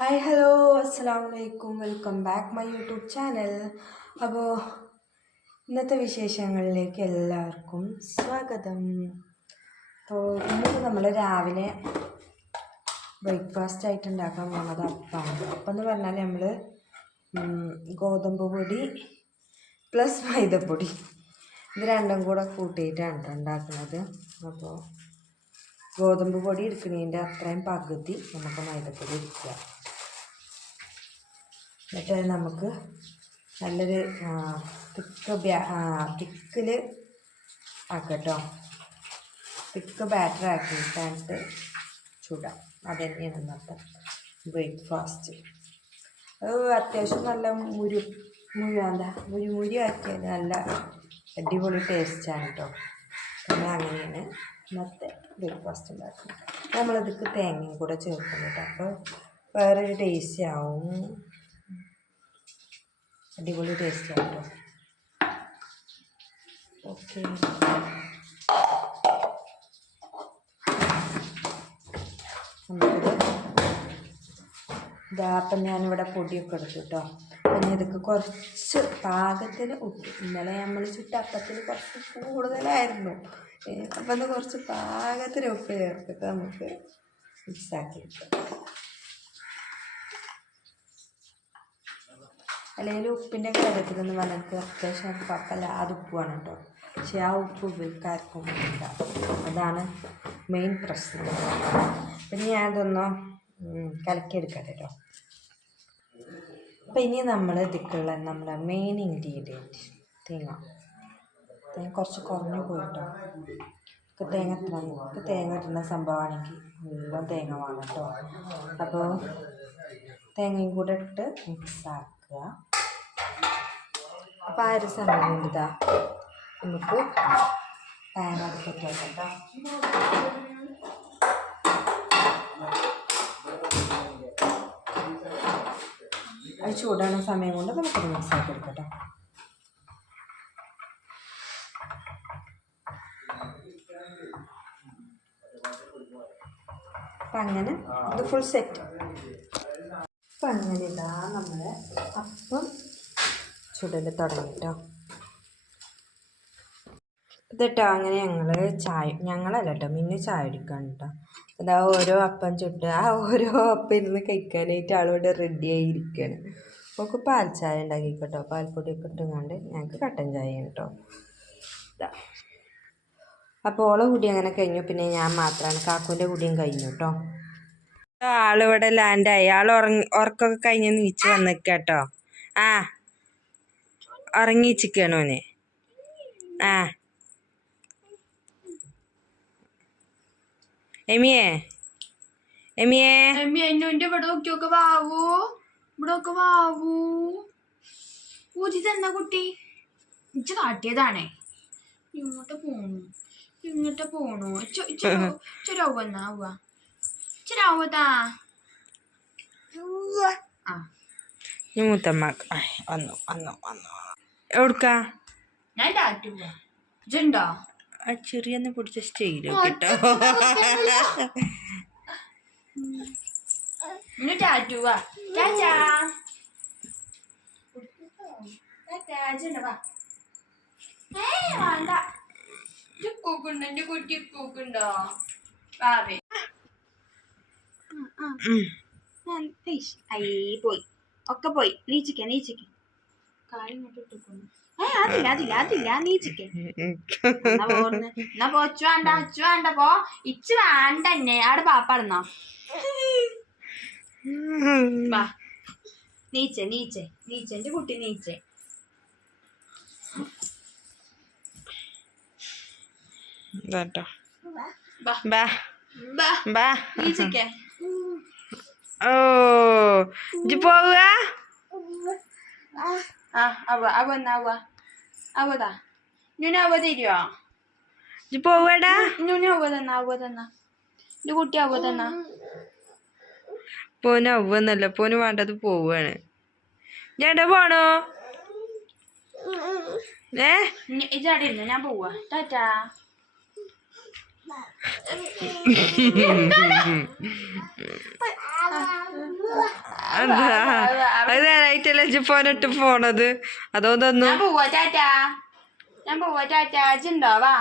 Hi hello അസ്സാം വലൈക്കും welcome back my YouTube channel അപ്പോൾ ഇന്നത്തെ വിശേഷങ്ങളിലേക്ക് എല്ലാവർക്കും സ്വാഗതം. അപ്പോൾ ഇന്നിപ്പോൾ നമ്മൾ രാവിലെ ബ്രേക്ക്ഫാസ്റ്റ് ആയിട്ട് ഉണ്ടാക്കാൻ പോകുന്നത് അപ്പമാണ് അപ്പം എന്ന് പറഞ്ഞാൽ നമ്മൾ ഗോതമ്പ് പൊടി പ്ലസ് മൈദപ്പൊടി. ഇത് രണ്ടും കൂടെ കൂട്ടിയിട്ടാണ് ഉണ്ടാക്കുന്നത്. അപ്പോൾ ഗോതമ്പ് പൊടി എടുക്കുന്നതിന്റെ അത്രയും പകുതി നമുക്ക് മൈദപ്പൊടി എടുക്കുക എന്നിട്ട് നമുക്ക് നല്ലൊരു തിക്ക് തിക്കിൽ ആക്കട്ടോ. തിക്ക് ബാറ്റർ ആക്കിയിട്ടായിട്ട് ചൂടാം. അത് തന്നെയാണ് ഇന്നത്തെ ബ്രേക്ക്ഫാസ്റ്റ് അത് അത്യാവശ്യം നല്ല മുരു മുഴ എന്താ മുരുമുരി ആക്കിയാൽ നല്ല അടിപൊളി ടേസ്റ്റാണ് കേട്ടോ നമ്മൾ അങ്ങനെയാണ് ഇന്നത്തെ ബ്രേക്ക്ഫാസ്റ്റ് ഉണ്ടാക്കുന്നത്. നമ്മളതിക്ക് തേങ്ങയും കൂടെ ചേർക്കും കേട്ടോ അപ്പോൾ വേറൊരു ടേസ്റ്റ് ആവും. അടിപൊളി ടേസ്റ്റ് ആവും കേട്ടോ ഓക്കെ നമുക്കിത് ഇതാ അപ്പം ഞാനിവിടെ പൊടിയൊക്കെ എടുത്തു കേട്ടോ പിന്നെ ഇതൊക്കെ കുറച്ച് പാകത്തിന് ഉപ്പ്. ഇന്നലെ നമ്മൾ ചുട്ട അപ്പത്തിൽ കുറച്ച് കൂടുതലായിരുന്നു. അപ്പം കുറച്ച് പാകത്തിന് ഉപ്പ് ചേർത്തിട്ട് നമുക്ക് മിക്സാക്കി എടുക്കാം. അല്ലെങ്കിൽ ഉപ്പിന്റെ കാര്യത്തിലെന്ന് പറഞ്ഞാൽ എനിക്ക് അത്യാവശ്യം കുഴപ്പമില്ല അത് ഉപ്പാണ് കേട്ടോ. പക്ഷെ ആ ഉപ്പ് ഉപയോഗിക്കാർക്കും ഇല്ല അതാണ് മെയിൻ പ്രശ്നം. പിന്നെ ഞാൻ അതൊന്നും കലക്കിയെടുക്കട്ടെ കേട്ടോ. അപ്പം ഇനി നമ്മൾ ഇതിക്കുള്ള നമ്മുടെ മെയിൻ ഇൻഗ്രീഡിയന്റ് തേങ്ങ. തേങ്ങ കുറച്ച് കുറഞ്ഞു പോയിട്ടോ. ഇപ്പം തേങ്ങ എത്ര ഇപ്പം തേങ്ങ ഇടുന്ന സംഭവമാണെങ്കിൽ മുഴുവൻ തേങ്ങ വേണം കേട്ടോ. അപ്പോൾ തേങ്ങയും കൂടെ ഇട്ട് മിക്സ് ആക്കുക. അപ്പോൾ ആ നമുക്ക് പാൻ അടുപ്പത്ത് അത് ചൂടാണ് സമയം കൊണ്ട് നമുക്കത് മിക്സ് ആക്കി എടുക്കാം കേട്ടോ അപ്പം അങ്ങനെ ഇത് ഫുൾ സെറ്റ് അപ്പം അങ്ങനെ ഇതാ നമ്മൾ അപ്പം ചുടൽ തുടങ്ങിട്ടോ. ഇതിട്ടോ അങ്ങനെ ഞങ്ങൾ ചായ ഞങ്ങളല്ല കേട്ടോ മിന്നു ചായ കുടിക്കാൻ കേട്ടോ അതാ ഓരോ അപ്പം ചുട്ട് ആ ഓരോ അപ്പം ഇരുന്ന് കഴിക്കാനായിട്ട് ആളിവിടെ റെഡി ആയിരിക്കുകയാണ് നമുക്ക് പാൽ ചായ ഉണ്ടാക്കിക്കോട്ടോ. പാൽപ്പൊടിയൊക്കെ ഇട്ടുകൊണ്ട് ഞങ്ങൾക്ക് കട്ടൻ ചായയാണ് കേട്ടോ ഇതാ. അപ്പോൾ ഓളെ കൂടി അങ്ങനെ കഴിഞ്ഞു. പിന്നെ ഞാൻ മാത്രമാണ് കാക്കുവിന്റെ കൂടിയും കഴിഞ്ഞു കേട്ടോ ആളിവിടെ ലാൻഡായി ആൾ ഉറങ്ങി ഉറക്കമൊക്കെ കഴിഞ്ഞ് നീച്ച് വന്നിരിക്കാം കേട്ടോ ആ ഉറങ്ങിച്ചിരിക്കണോ ഓന് ആ. എമിയെ. എമിയേ. എമ്മി എന്നുന്റെ ഇവിടെ നോക്കിയൊക്കെ വാവൂ. ഇവിടെ ഒക്കെ വാവൂ. പൂജി തന്ന കുട്ടി? ഇച്ച് കാട്ടിയതാണേ. ഇങ്ങോട്ട് പോണു. ഇങ്ങോട്ട് പോണു. ഇച്ചൊരവ്വന്നാവുക ഇച്ചൊരവതാ ആ. മുത്തമ്മ വന്നു വന്നു വന്നു. എവിടുക്കാ? ഞാൻ ടാറ്റു ഇജുണ്ടോ ആ ചെറിയൊന്ന് പിടിച്ച സ്റ്റൈലും കേട്ടോ ടാറ്റുവാ. ടാറ്റാ. ടാറ്റാ ഇജുണ്ടോ വാ. ഏയ് വേണ്ട. ഇജ്ജ് കൂക്കുണ്ടോ എന്റെ കുട്ടി കൂക്കുണ്ടോ വാവേ അയ്യേ പോയി. ഒക്കെ പോയി. നീച്ചിക്ക നീച്ചിക്ക കാര്യം ഇങ്ങോട്ട് ഇട്ടിക്കുന്നു ഏ അതില്ല അതില്ല എന്നാ പോ അച്ചു വേണ്ട അച്ചു വേണ്ട പോ. ഇച്ച് വേണ്ട എന്നെ. അവിടെ പാപ്പാടുന്നോ വാ. നീച്ചെ നീച്ചെ നീച്ചെ. എന്റെ കുട്ടി നീച്ചെ. കേട്ടോ ബാ. ബാ. ബാ. ബാ. നീച്ചിക്കേ. ഓ. ഇജ്ജ് പോവുക ആ അവ അവ എന്നാ അവ അവതാ ഇന്നു അവ തരുവോ ഇജ്ജ് പോവാടാ ഇന്നു അവ തന്നാ അവ തന്നാ എന്റെ കുട്ടി അവ തന്നാ പോന് അവന്നല്ല പോന് വേണ്ടത് പോവാണ്. ഞാൻ പോണോ? ഏ? ഞാൻ പോവാ. ടാറ്റാ. അത് നേരായിട്ടല്ലേ ജിപ്പോനിട്ട് പോണത്? അതോന്നു ഞാൻ പോവാ ചാറ്റാ ഞാൻ പോവാ ചാറ്റാ അജുണ്ടോ വാ.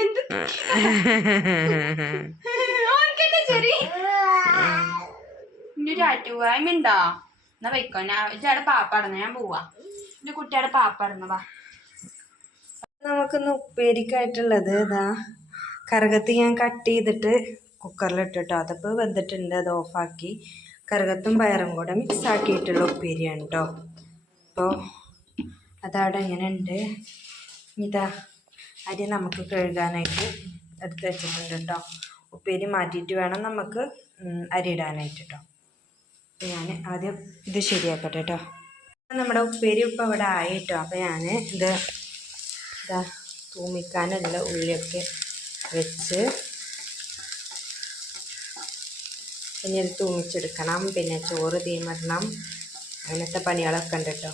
എന്ത് ഓൻക്കെന്നെ ചെറി. ഇന്റെ ടാറ്റു വായ്മയുണ്ടോ എന്നാ വെക്കോ ഞാൻ ഇജ്ജാടെ പാപ്പാടുന്ന ഞാൻ പോവാ. എന്റെ കുട്ടിയുടെ പാപ്പാടുന്ന വാ. നമുക്കിന്ന് ഉപ്പേരിക്കായിട്ടുള്ളത് ഇതാ. കറുകത്ത് ഞാൻ കട്ട് ചെയ്തിട്ട് കുക്കറിലിട്ടിട്ടോ അതിപ്പോൾ വെന്തിട്ടുണ്ട് അത് ഓഫാക്കി. കറുകത്തും പയറും കൂടെ മിക്സ് ആക്കിയിട്ടുള്ള ഉപ്പേരിയാണ് കേട്ടോ അപ്പോൾ അതവിടെ ഇങ്ങനെ ഉണ്ട് ഇതാ അരി നമുക്ക് കഴുകാനായിട്ട് എടുത്ത് വെച്ചിട്ടുണ്ട് കേട്ടോ ഉപ്പേരി മാറ്റിയിട്ട് വേണം നമുക്ക് അരി ഇടാനായിട്ട് കേട്ടോ ഞാൻ ആദ്യം ഇത് ശരിയാക്കട്ടെ കേട്ടോ നമ്മുടെ ഉപ്പേരി ഇപ്പോൾ ഇവിടെ ആയിട്ടോ അപ്പോൾ ഞാൻ ഇതാ തൂമിക്കാനുള്ള ഉള്ളിയൊക്കെ വെച്ച് ഇനി അത് തൂമിച്ചെടുക്കണം. പിന്നെ ചോറ് തീമിടണം അങ്ങനത്തെ പണികളൊക്കെ ഉണ്ട് കേട്ടോ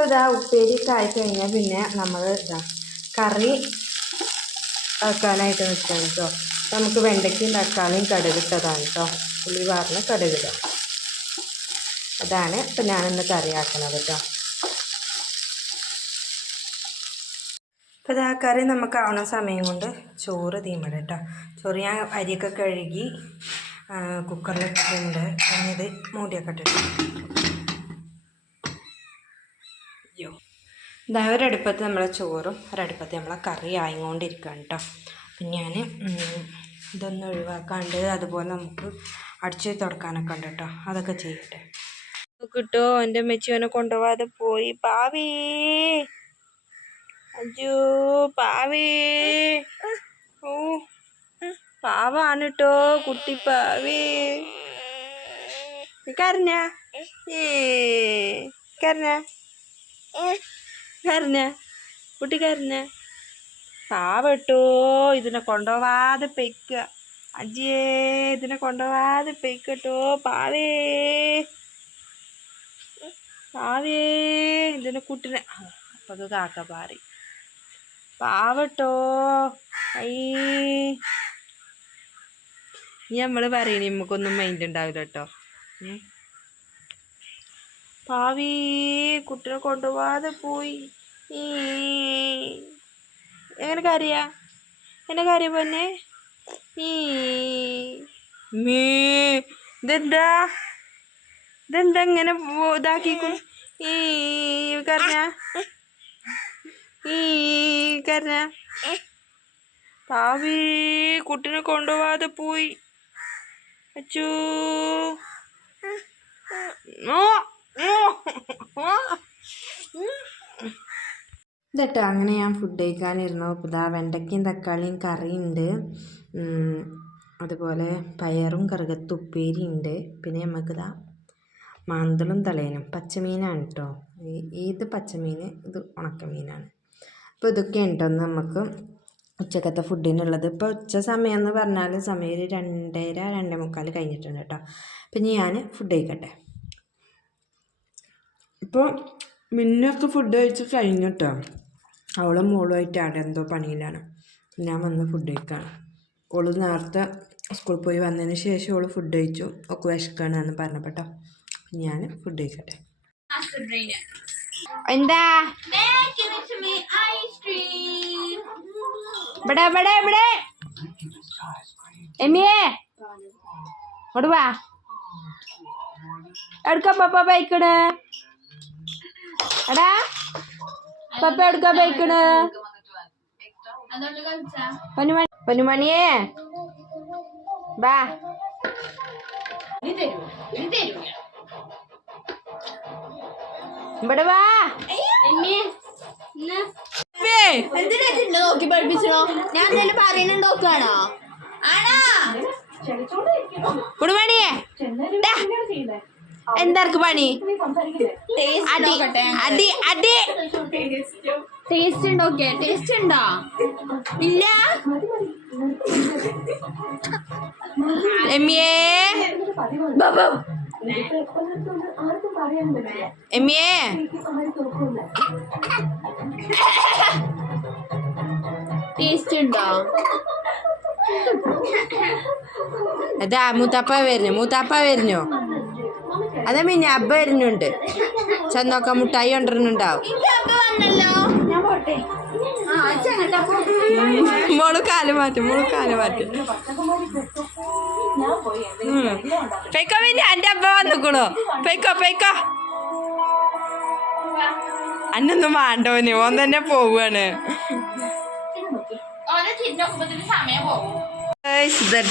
ഇതാ ഉപ്പേരിയൊക്കെ ആയി കഴിഞ്ഞാൽ പിന്നെ നമ്മൾ ഇതാ കറി ആക്കാനായിട്ട് നിൽക്കണം കേട്ടോ നമുക്ക് വെണ്ടയ്ക്കയും തക്കാളിയും കടുകിട്ടതാണ് കേട്ടോ ഉള്ളി വാറിന് കടുകിട അതാണ് ഇപ്പം ഞാനിന്ന് കറി ആക്കുന്നത് കേട്ടോ അപ്പോൾ ഇതാ കറി നമുക്ക് ആവണ സമയം കൊണ്ട് ചോറ് തീമിടാം കേട്ടോ ചോറ് ഞാൻ അരിയൊക്കെ കഴുകി കുക്കറിലിട്ടിട്ടുണ്ട് പിന്നെ ഇത് മൂടിയൊക്കെ ഇട്ടിട്ട് അയ്യോ ഇതാ ഒരടുപ്പത്ത് നമ്മളെ ചോറും ഒരടുപ്പത്ത് നമ്മളെ കറി ആയിക്കൊണ്ടിരിക്കുകയാണ് കേട്ടോ അപ്പം ഞാൻ ഇതൊന്നും ഒഴിവാക്കാണ്ട് അതുപോലെ നമുക്ക് അടിച്ചു തുടക്കാനൊക്കെ ഉണ്ട് കേട്ടോ അതൊക്കെ ചെയ്യട്ടെ. കിട്ടോ? എന്റെ മെച്ചുവിനെ കൊണ്ടുപോകാതെ പോയി. പാവി! അയ്യോ പാവി! ഓ പാവാണ് കേട്ടോ കുട്ടി പാവി. കരഞ്ഞ? ഏ കരഞ്ഞ? കരഞ്ഞ കുട്ടി കരഞ്ഞേ പാവട്ടോ ഇതിനെ കൊണ്ടുപോവാതെ പെയ്ക്കുക. അജിയേ ഇതിനെ കൊണ്ടുപോവാതെ പെയ്ക്കട്ടോ പാവേ. പാവേ ഇതിനെ കുട്ടിനെ. അപ്പൊക്കെ കാക്ക പാറി. പാവട്ടോ ഐ. ഇനി നമ്മൾ പറയണേ നമുക്കൊന്നും മൈൻഡ് ഉണ്ടാവില്ല കേട്ടോ പാവി കുട്ടിനെ കൊണ്ടുപോവാതെ പോയി. ഈ. എങ്ങനെ കാര്യ? എന്നെ കാര്യം പൊന്നെ? മീ ഇതെന്താ? ഇതെന്താ ഇങ്ങനെ ഇതാക്കിക്കും? ഈ കരഞ്ഞ? ഈ കരഞ്ഞ? പാവി കുട്ടിനെ കൊണ്ടുപോവാതെ പോയി. അച്ചൂ. ഓ ഇതട്ടോ അങ്ങനെ ഞാൻ ഫുഡ് കഴിക്കാനിരുന്നു. അപ്പോൾ ഇതാ വെണ്ടയ്ക്കയും തക്കാളിയും കറിയുണ്ട്. ഉണ്ട് അതുപോലെ പയറും കറുകത്തുപ്പേരിയുണ്ട് പിന്നെ ഉണ്ട് പിന്നെ നമുക്കിതാ മാന്തളും തളേനും പച്ചമീനാണ് കേട്ടോ ഏത് പച്ചമീൻ ഇത് ഉണക്കമീനാണ്. അപ്പോൾ ഇതൊക്കെയാണ് കേട്ടോ ഒന്ന് നമുക്ക് ഉച്ചക്കത്തെ ഫുഡിനുള്ളത് ഇപ്പോൾ ഉച്ച സമയം എന്ന് പറഞ്ഞാൽ സമയം ഒരു രണ്ടര രണ്ടേ മുക്കാൽ കഴിഞ്ഞിട്ടുണ്ട് കേട്ടോ അപ്പം ഞാൻ ഫുഡ് കഴിക്കട്ടെ. ഇപ്പോൾ മിന്നൊക്കെ ഫുഡ് കഴിച്ച് കഴിഞ്ഞിട്ടോ? അവളെ മോളുമായിട്ട് അവിടെ എന്തോ പണിയിലാണ്. ഞാൻ വന്ന് ഫുഡ് കഴിക്കാണ്. ഓൾ നേരത്തെ സ്കൂളിൽ പോയി വന്നതിന് ശേഷം ഓൾ ഫുഡ് കഴിച്ചു. ഒക്കെ വിശക്കാണ് എന്ന് പറഞ്ഞപ്പെട്ടോ ഞാൻ ഫുഡ് കഴിക്കട്ടെ. എന്താ? ഇവിടെ ഇവിടെ ഇവിടെ. എമ്മിയേ ഇങ്ങോട്ട് വാ. എടുക്ക പപ്പ ബൈക്കണ് എടാ പപ്പ എടുക്കാ പൊന്നുമണി പൊന്നുമണിയേ വാ. ഇവിടെ വാ നോക്കി പഠിപ്പിച്ചോ ഞാൻ എന്തെങ്കിലും പറയുന്നുണ്ട് നോക്കുകയാണോ ആണോ കുടുമണിയേ എന്താർക്ക് പണി? അടി അടി അടി. ടേസ്റ്റ് ഉണ്ടോ ഓക്കെ ടേസ്റ്റ് ഉണ്ടോ? ഇല്ല. എമ്മിയേ എമ്മിയേ ടേസ്റ്റ് ഉണ്ടോ? അതാ മൂത്താപ്പ വരുന്നു മൂത്താപ്പ വരുന്നു. അതെ പിന്നെ അബ്ബ വരുന്നുണ്ട്. ചെന്നോക്ക മുട്ടായി ചെങ്ങട്ടാ മോൾ കാൽ മാറ്റും മോൾ കാൽ മാറ്റും. പൈക്കോ പിന്നെ എന്റെ അബ്ബ വന്നിക്കണോ. പൈക്കോ പൈക്കോ അന്നൊന്നും വേണ്ടോന് ഓൻ തന്നെ പോവാണ്.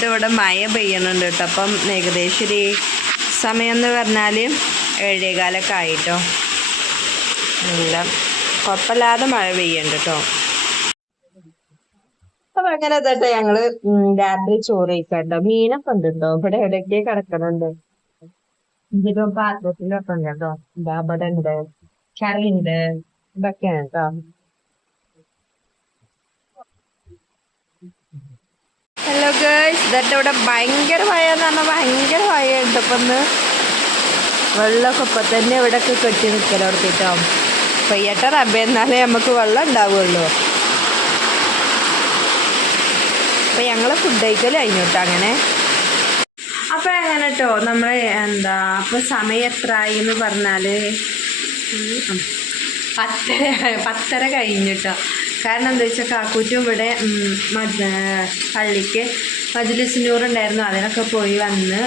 ഇവിടെ മഴ പെയ്യണുണ്ട് കേട്ടോ. അപ്പം ഏകദേശം ഒരു സമയം എന്ന് പറഞ്ഞാൽ ഏഴേകാലൊക്കെ ആയിട്ടോ. നല്ല കുഴപ്പമില്ലാതെ മഴ പെയ്യുന്നുണ്ട് കേട്ടോ. അപ്പൊ അങ്ങനെ തട്ടെ ഞങ്ങൾ രാത്രി ചോറ് കഴിക്കാണ്ടോ മീനൊക്കെ ഉണ്ടോ ഇവിടെ എവിടെയൊക്കെ കിടക്കണുണ്ട്? ഇതിപ്പോ പാത്രത്തിലൊക്കെ ഉണ്ട് കേട്ടോ. ഇവിടെ ഉണ്ട്. കറി ഉണ്ട് ഇതൊക്കെയാണ് കേട്ടോ. ഹലോ ഗേൾസ് ഇതെന്റെ ഇവിടെ ഭയങ്കര മഴ എന്ന് പറഞ്ഞാൽ ഭയങ്കര മഴയുണ്ട് ഇപ്പം ഒന്ന് വെള്ളമൊക്കെ ഇപ്പം തന്നെ ഇവിടെയൊക്കെ കെട്ടി നിൽക്കലോടത്തിട്ടോ പെയ്യട്ടെ റബ്ബ എന്നാലേ നമുക്ക് വെള്ളം ഉണ്ടാവുള്ളൂ. അപ്പം ഞങ്ങൾ ഫുഡ് കഴിക്കൽ കഴിഞ്ഞു അങ്ങനെ. അപ്പം അങ്ങനെ കേട്ടോ നമ്മൾ എന്താ അപ്പോൾ സമയം എത്ര ആയി എന്ന് പറഞ്ഞാൽ പത്തര പത്തര കഴിഞ്ഞിട്ടോ. കാരണം എന്താ വെച്ചാൽ കാക്കൂറ്റും ഇവിടെ പള്ളിക്ക് മജ്ലിസിനൂറുണ്ടായിരുന്നു. അതിനൊക്കെ പോയി വന്ന്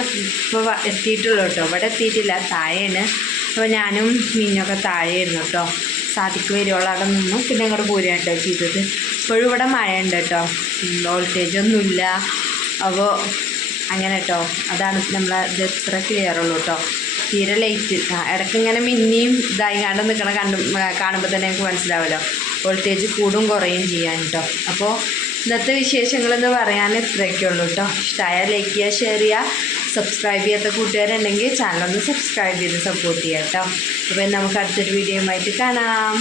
ഇപ്പോൾ എത്തിയിട്ടുള്ളൂ കേട്ടോ ഇവിടെ എത്തിയിട്ടില്ല. താഴെയാണ്. അപ്പോൾ ഞാനും മീനൊക്കെ താഴെയായിരുന്നു കേട്ടോ സാധിക്ക് വരുവോളം അവിടെ നിന്നു. പിന്നെ അങ്ങോട്ട് പോരുക കേട്ടോ ചെയ്തത്. ഇപ്പോഴും ഇവിടെ മഴ ഉണ്ട് കേട്ടോ വോൾട്ടേജ് ഒന്നുമില്ല. അപ്പോൾ അങ്ങനെ കേട്ടോ അതാണ് നമ്മളെ ഇത് ക്ലിയർ ഉള്ളൂ കേട്ടോ തീരെ ലൈറ്റ് ഇടയ്ക്ക് ഇങ്ങനെ മിന്നിയും ഇതായി കണ്ട് നിൽക്കണ കണ്ട് കാണുമ്പോൾ തന്നെ എനിക്ക് മനസ്സിലാവുമല്ലോ വോൾട്ടേജ് കൂടും കുറയും ചെയ്യാൻ കേട്ടോ അപ്പോൾ ഇന്നത്തെ വിശേഷങ്ങളെന്ന് പറയാൻ ഇത്രയൊക്കെ ഉള്ളൂ കേട്ടോ ഇഷ്ടമായ ലൈക്ക് ചെയ്യുക ഷെയർ ചെയ്യുക സബ്സ്ക്രൈബ് ചെയ്യാത്ത കൂട്ടുകാരുണ്ടെങ്കിൽ ചാനലൊന്ന് സബ്സ്ക്രൈബ് ചെയ്ത് സപ്പോർട്ട് ചെയ്യാം കേട്ടോ അപ്പോൾ നമുക്ക് അടുത്തൊരു വീഡിയോയുമായിട്ട് കാണാം.